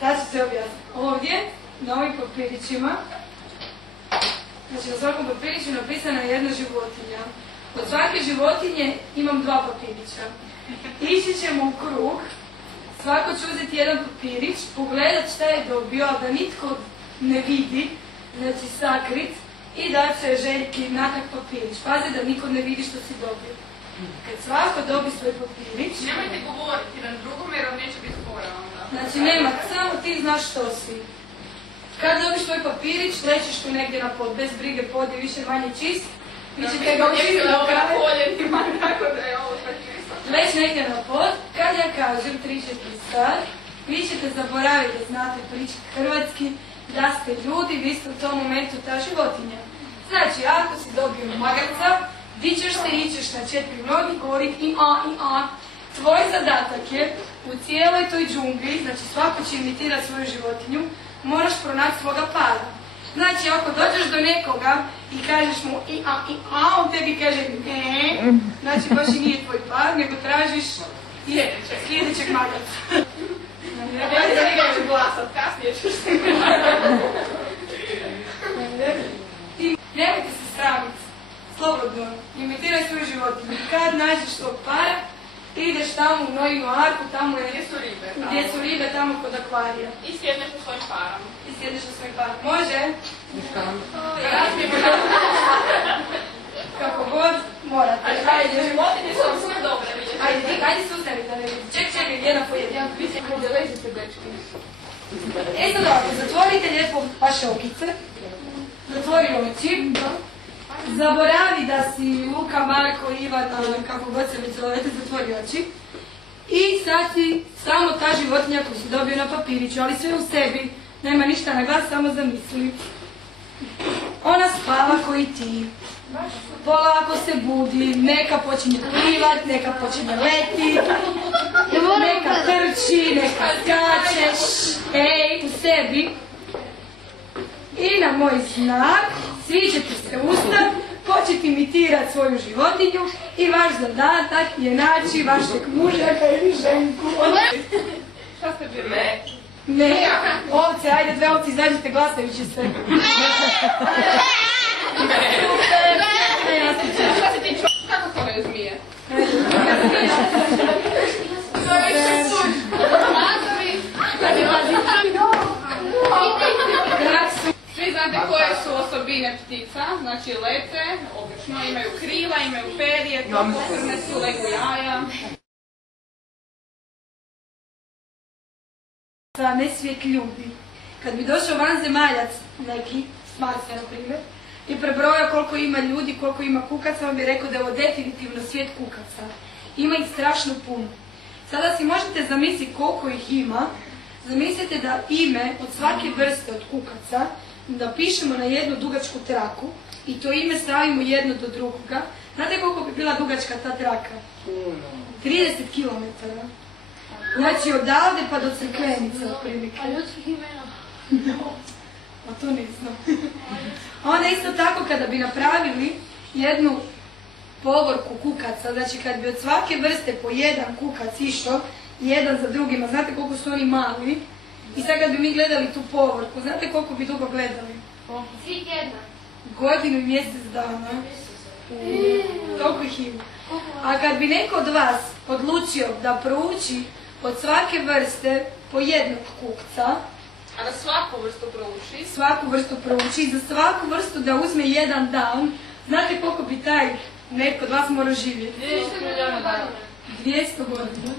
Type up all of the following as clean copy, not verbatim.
Sad ću se objasniti. Ovdje, na ovim papirićima, znači na svakom papiriću napisana je jedna životinja. Od svake životinje imam 2 papirića. Ići ćemo u krug, svako će uzeti jedan papirić, pogledat šta je dobio, a da nitko ne vidi, znači sakrit, i da će Željki natak papirić. Pazi da niko ne vidi što si dobio. Kad svako dobi svoj papirić... Nemojte govoriti na drugom jer vam neće biti spora onda. Znači nema, samo ti znaš što si. Kad dobiš tvoj papirić, lećeš tu negdje na pod, bez brige, pod je više manje čist. Vi ćete ga učiti do kraja. Leć negdje na pod, kad ja kažem 3-4 sat, vi ćete zaboraviti da znate pričati hrvatski, da ste ljudi, vi ste u tom momentu ta životinja. Znači, ako si dobio magarca, dićeš se i ićeš na 4 nogi, govoriti i a. Tvoj zadatak je u cijeloj toj džungli, znači svako će imitirati svoju životinju, moraš pronaći svoga para. Znači, ako dođeš do nekoga i kažeš mu i a, on tebi kaže ne, znači baš i nije tvoj par, nego tražiš sljedećeg magarca. Ne ću glasat, kasnije ćeš se. Nemojte se sramiti, slobodno, imitiraj svoju životinju. Kad nađeš svog para, ideš tamo u Noinu arku, tamo je... Gdje su ribe, tamo kod akvarija. I sjedneš u svojim parama. I sjedneš u svojim parama. Može? Kako god, morate. Ajde, životinje su vam sve dobre, vidjeti. Ajde sustani da ne vidi. Ček, jedan po jedan. Da ležite, dečki. Sad ovako, zatvorite lijepo vaše okice. Zatvori oči. Zaboravi da si Luka, Marko, Ivan, kako god se već zovete, zatvori oči. I sad si samo ta životinja koju si dobio na papiriću, ali sve u sebi, nema ništa na glas, samo zamisli. Ona spava ko i ti. Polako se budi, neka počinje plivat, neka počinje leti, neka trči, neka skače, u sebi. I na moj znak, svi ćete se ustati, početi imitirati svoju životinju i vaš zadatak je naći vašeg mužaka ili ženku. Šta ste bili? Ne, ovce, ajde 2 ovce, izađite glasajući se. Šta si ti čuo? Kako to ne zmije? Svi znate koje su osobine ptica, znači lete, obično imaju krila, imaju perje, topokrne su, legu jaja. Za nesvijek ljudi. Kad bi došao vanzemaljac neki, s Marsa na primjer, i prebrojao koliko ima ljudi, koliko ima kukaca, on bi rekao da je ovo definitivno svijet kukaca. Ima ih strašno puno. Sada si možete zamisliti koliko ih ima. Zamislite da ime od svake vrste od kukaca napišemo na jednu dugačku traku i to ime stavimo jedno do drugoga. Znate koliko bi bila dugačka ta traka? 30 km. Znači odavde pa do Crkvenice otprilike. A ljudskih imena? No, a to ne znam. Onda isto tako kada bi napravili jednu povorku kukaca, znači kad bi od svake vrste po jedan kukac išao, jedan za drugima, znate koliko su oni mali, i sad kad bi mi gledali tu povorku, znate koliko bi dugo gledali? 3 tjedna. Godinu i mjesec dana. Toliko ih ima. A kad bi neko od vas odlučio da prouči od svake vrste po jednog kukca, A da svaku vrstu prouči? Svaku vrstu prouči i za svaku vrstu da uzme jedan dan, znate koliko bi taj netko od vas mora živjeti? 200 milijuna dana. 200 godina.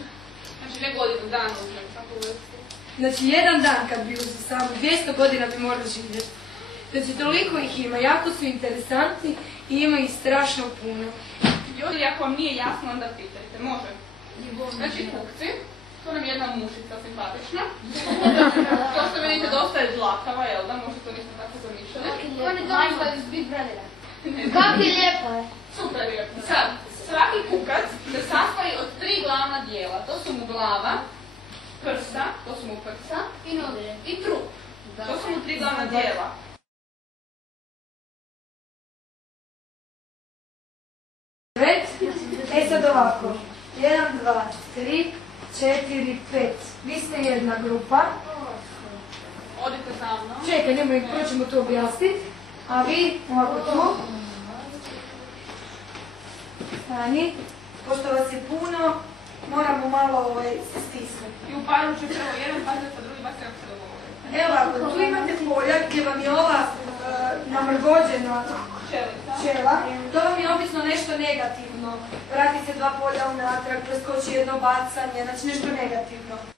Znači ne godinu dana uzmem svaku vrstu. Znači jedan dan kad bi uzeo samo 200 godina bi morali živjeti. Znači toliko ih ima, jako su interesantni i ima ih strašno puno. Ljudi, ako vam nije jasno, onda pitajte, može. Znači kukci, to nam je jedna mušica simpatična. To što vidite dosta je dlakava, jel da? Možda to nismo tako zamišljali. Oni došla iz Big Brothera. Kako je lijepa je. Super je. Sad, svaki kukac se sastoji od 3 glavna dijela. To su mu glava, prsa, to su mu prsa I noge. i trup. To su mu 3 glavna dijela. Sad ovako, 1, 2, 3, 4, 5. Vi ste jedna grupa, Čekaj, nemoj, prvo ćemo to objasniti. A vi, ovako tu. Stani. Pošto vas je puno, moramo malo stisnuti. I u paru će prvo jedan bazet, pa drugi bazet kako se dogovore. Evo ovako, tu imate polja gdje vam je ova namrgođena čela. To vam je obično nešto negativno. Vrati se 2 polja unatrag, preskoči jedno bacanje, znači nešto negativno.